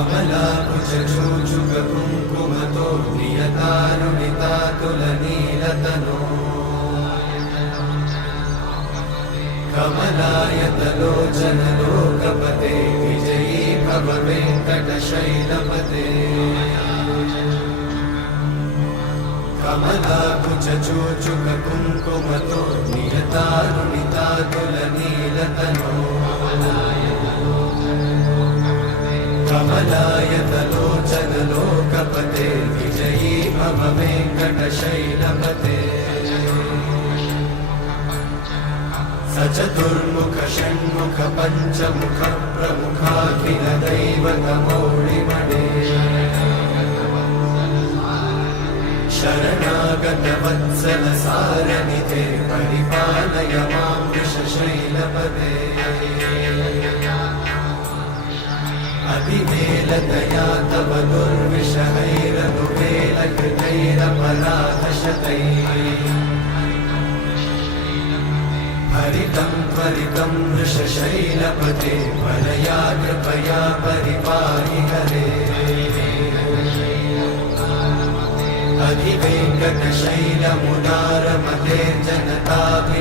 कमलाकुचूचुककुङ्कुमतो नियतानुनितातुलनीलतनो कमलायतलोचनलोकपते विजयी भव वेङ्कटशैलपते कमलाकुचूचुककुङ्कुमतो नियतानुनितातुलनीलतनो कमलायतलोचनलोकपते विजयी भव वेङ्कटशैलपते सचतुर्मुख षण्मुख पञ्चमुख प्रमुखाखिल दैवतमौळिमणे शरणागत वत्सल सारनिधे परिपालय मां वृषशैलपते अभिवेलतया तव दुर्विषहैरनुवेलकृतैरपराधशतैः हरितं त्वरितं वृषशैलपते वरया कृपया परिपाहि हरे अधिवेङ्कटशैलमुदारमते जनताभि